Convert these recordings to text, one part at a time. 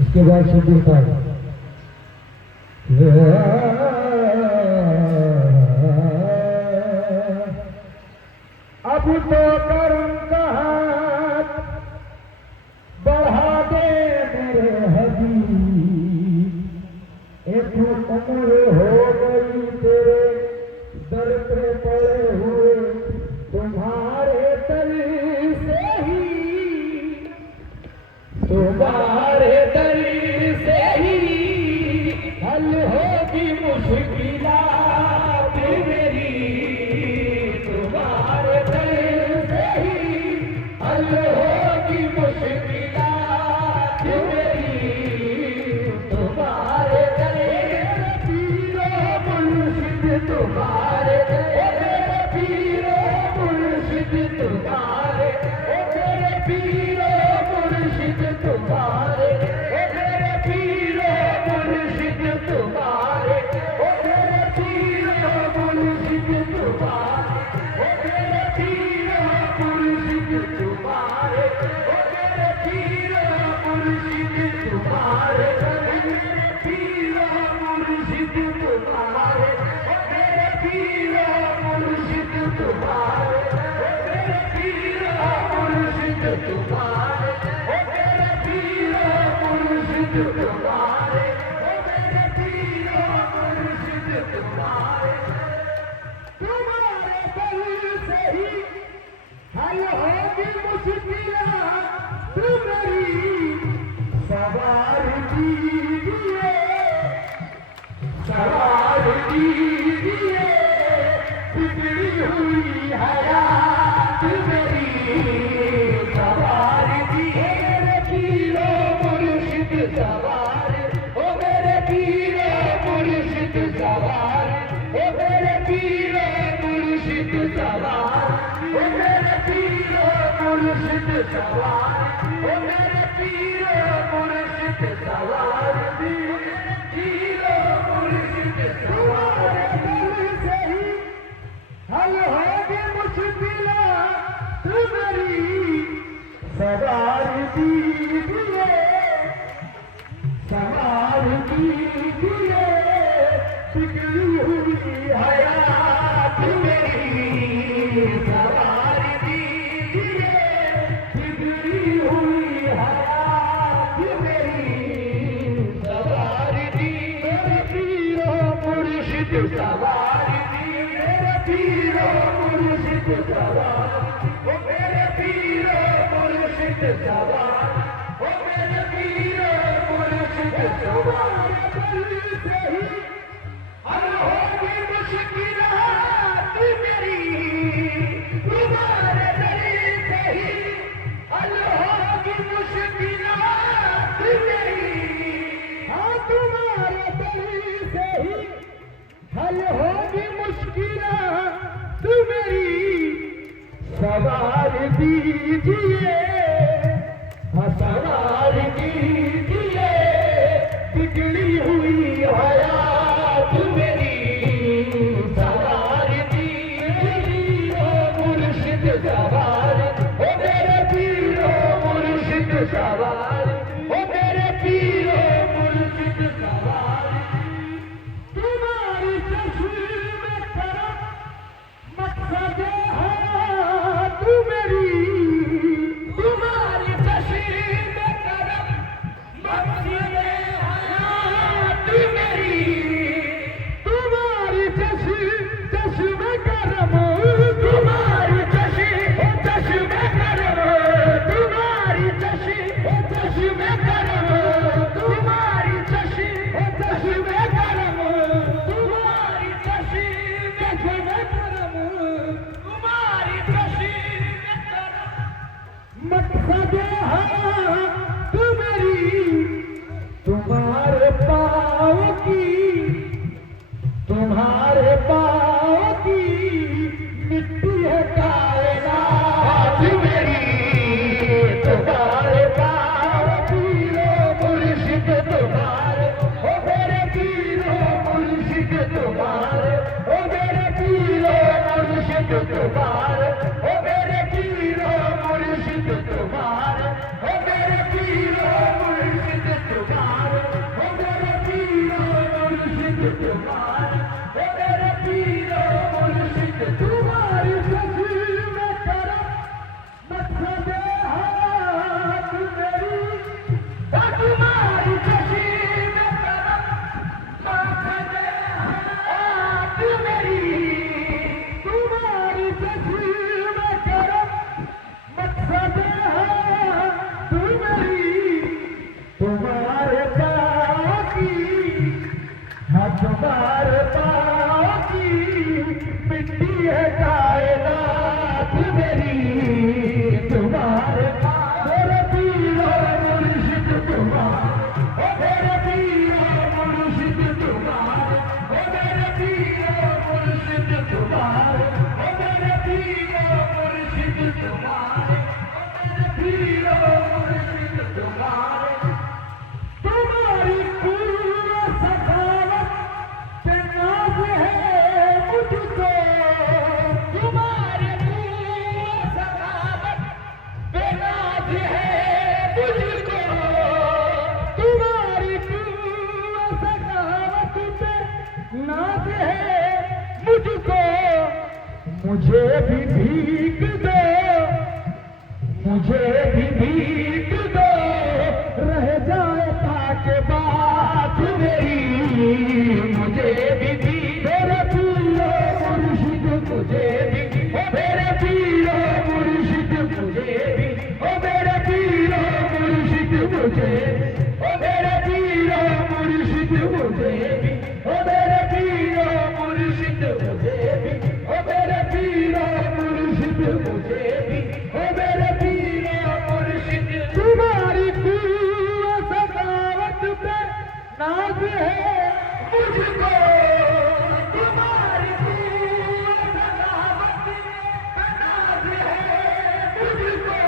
इसके बाद सुनता है अब तो कर्म का हाथ बढ़ा दे मेरे हदी, एक उम्र हो गई तेरे दर पे पड़े हुए, तुम्हारे दर से ही, तुम्हारे दर से ही हल होगी मुश्किलात मेरी, तुम्हारे दर से ही हल होगी मुश्किलात मेरी, तुम्हारे दर पीरो मुर्शिद, तुम्हारे मेरे पीरो मुर्शिद, तुम्हारे मेरे पीरो मुर्शिद, तुम्हारे मेरे पीरो मुर्शिद, तुम्हारे मेरे पीरो मुर्शिद, तुम्हारे मेरे पीरो मुर्शिद, तुम्हारे मेरे पीरो मुर्शिद, तुम्हारे मेरे पीरो मुर्शिद, तुम्हारे मेरे पीरो मुर्शिद, तुम्हारे मेरे पीरो मुर्शिद, तुम्हारे मेरे पीरो मुर्शिद, तुम्हारे मेरे पीरो मुर्शिद, तुम्हारे तुम्हारे दर से ही हल होगी मुश्किलात मेरी, सवार कीजिए, सवार कीजिए बिगड़ी हुई हयात मेरी, सवार कीजिए मेरे पीरो मुर्शिद, सवार ओ मेरे पीरो मुर्शिद, सवार ओ मेरे पीरो मुर्शिद, सवार ओ मेरे पीरो मुर्शिद, सवार ओ मेरे पीरो मुर्शिद, सवार पीरो मुर्शिद, सवार दर से ही हल होगी मुश्किलात मेरी, सवार दीजिए, सवार दीजिए बिगड़ी हुई हयात मेरी, सवार दीजिए बिगड़ी हुई हयात मेरी, सवार दीजिए पीरो मुर्शिद, सवार दीजिए पीरो मुर्शिद, सवार ओ मेरे पीरो मुर्शिद, सवार ओ मेरे पीरो मुर्शिद, सवार दर से ही हल होगी मुश्किलात मेरी, तुम्हारे दर से ही हल होगी मुश्किलात मेरी, हाँ तुम्हारे दर से ही हल होगी मुश्किलात मेरी, सवार दीजिए, हाँ सवार दीजिए बिगड़ी हुई हयात मेरी, सवार दीजिए मुर्शिद, सवार ओ मेरे पीरो मुर्शिद, सवार ओ मेरे पीरो मुर्शिद, सवार तुम्हारी चश्मे में करम मकसद हयात मेरी, तुम्हारी चश्मे में करम मकसद हयात मेरी, तुम्हारी चश्मे करम, तुम्हारी चश्मे करम, तुम्हारी चश्मे करम, तुम्हारी चश्मे करम, तुम्हारी चश्मे करम, तुम्हारी चश्मे करम मकसद हयात मेरी, तुम्हारे पाँव की, तुम्हारे पाँव की मिट्टी है कायनात मेरी, तुम्हारे पाँव पीरो मुर्शिद, तुम्हारे ओ मेरे पीरो मुर्शिद, तुम्हारे ओ मेरे पीरो मुर्शिद, तुम्हारे ओ मेरे पीरो मुर्शिद, तुम्हारे ओ मुझे भी भीख दो, मुझे भी भीख दो, रह जाए ताके बात मेरी। मुझे भी भीख, मेरे पीरो मुर्शिद मुझे भी, ओ मेरे पीरो मुर्शिद मुझे भी, ओ मेरे पीरो मुर्शिद मुझे, ओ मेरे पीरो मुर्शिद मुझे भी, ओ मेरे पीरो मुर्शिद मुझे भी, ओ मेरे पीरो मुर्शिद मुझे भी, ओ मेरे पीरो मुर्शिद। तुम्हारी कुव्वत सखावत पे नाज है मुझको, तुम्हारी कुव्वत सखावत पे नाज है मुझको,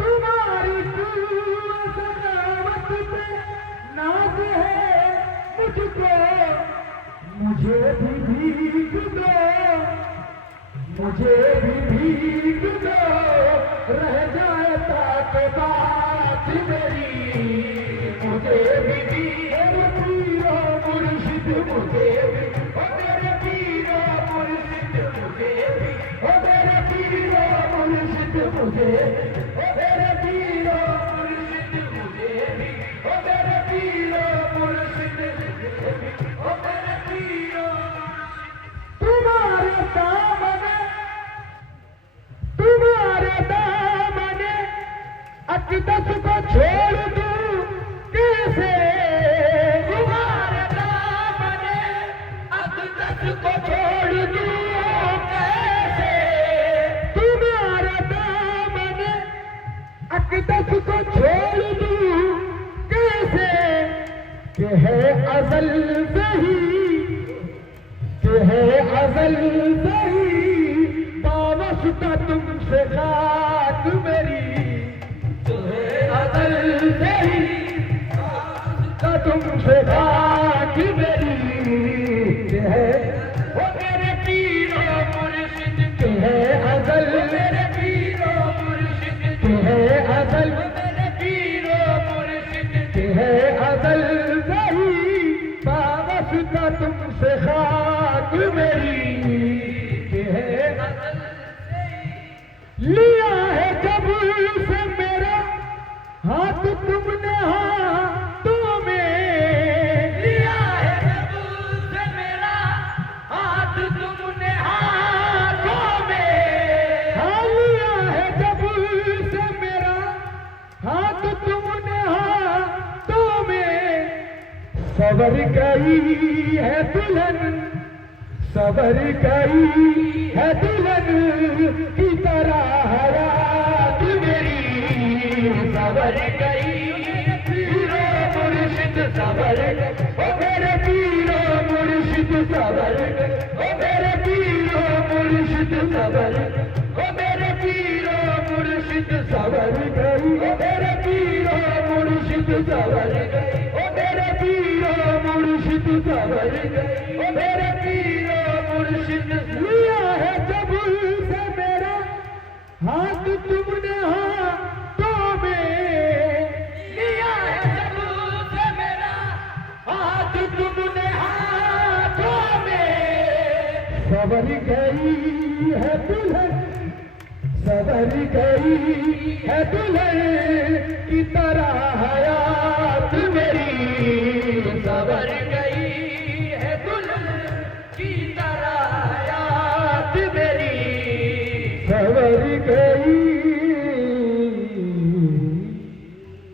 तुम्हारी कुव्वत सखावत पे नाज है मुझको। मुझे भी भीख दो, मुझे भी भीख दो, रह जाए ताके बात मेरी। मुझे भी मेरे पीरो मुर्शिद मुझे भी, ओ मेरे पीरो मुर्शिद मुझे भी, ओ मेरे पीरो मुर्शिद मुझे, ओ मेरे पीरो मुर्शिद मुझे भी, ओ मेरे पीरो मुर्शिद मुझे भी, ओ मेरे पीरो। तुम्हारे दामने, तुम्हारे दामने अक़दस को छोड़ दूं कैसे। तुम्हारे दामने अक़दस को छोड़ दूं कैसे। तुम्हारे दामने अक़दस को छोड़ दूं कैसे। कि है अज़ल से ही, कि है अज़ल से ही वाबस्ता तुमसे खाक मेरी। कि है अज़ल से ही वाबस्ता तुमसे खाक मेरी। कि है वो मेरे पीरो मुर्शिद, कि है अज़ल मेरे पीरो मुर्शिद, कि है अज़ल मेरे पीरो मुर्शिद, कि है अज़ल से ही वाबस्ता तुमसे खाक मेरी। कि है लिया है जब से मेरा हाथ तुमने हाथों में। लिया है जब से मेरा हाथ तुमने हाथों में। हाँ लिया है जब से मेरा हाथ तुमने हाथों में। सवर गई है दुल्हन, सवर गई है दुल्हन की तरह हयात मेरी। सवर गई पीरो मुर्शिद, सवर गई ओ मेरे पीरो मुर्शिद, सवर गई ओ मेरे पीरो मुर्शिद, सवर गई ओ मेरे पीरो मुर्शिद, सवर गई ओ मेरे पीरो मुर्शिद, सवर गई ओ मेरे पीरो मुर्शिद, सवर गई ओ मेरे पीरो मुर्शिद। लिया है जब से मेरा हाथ तुमने हाथों में। लिया है जब से मेरा हाथ तुमने हाथों में। सवर गई है दुल्हन, सवर गई है दुल्हन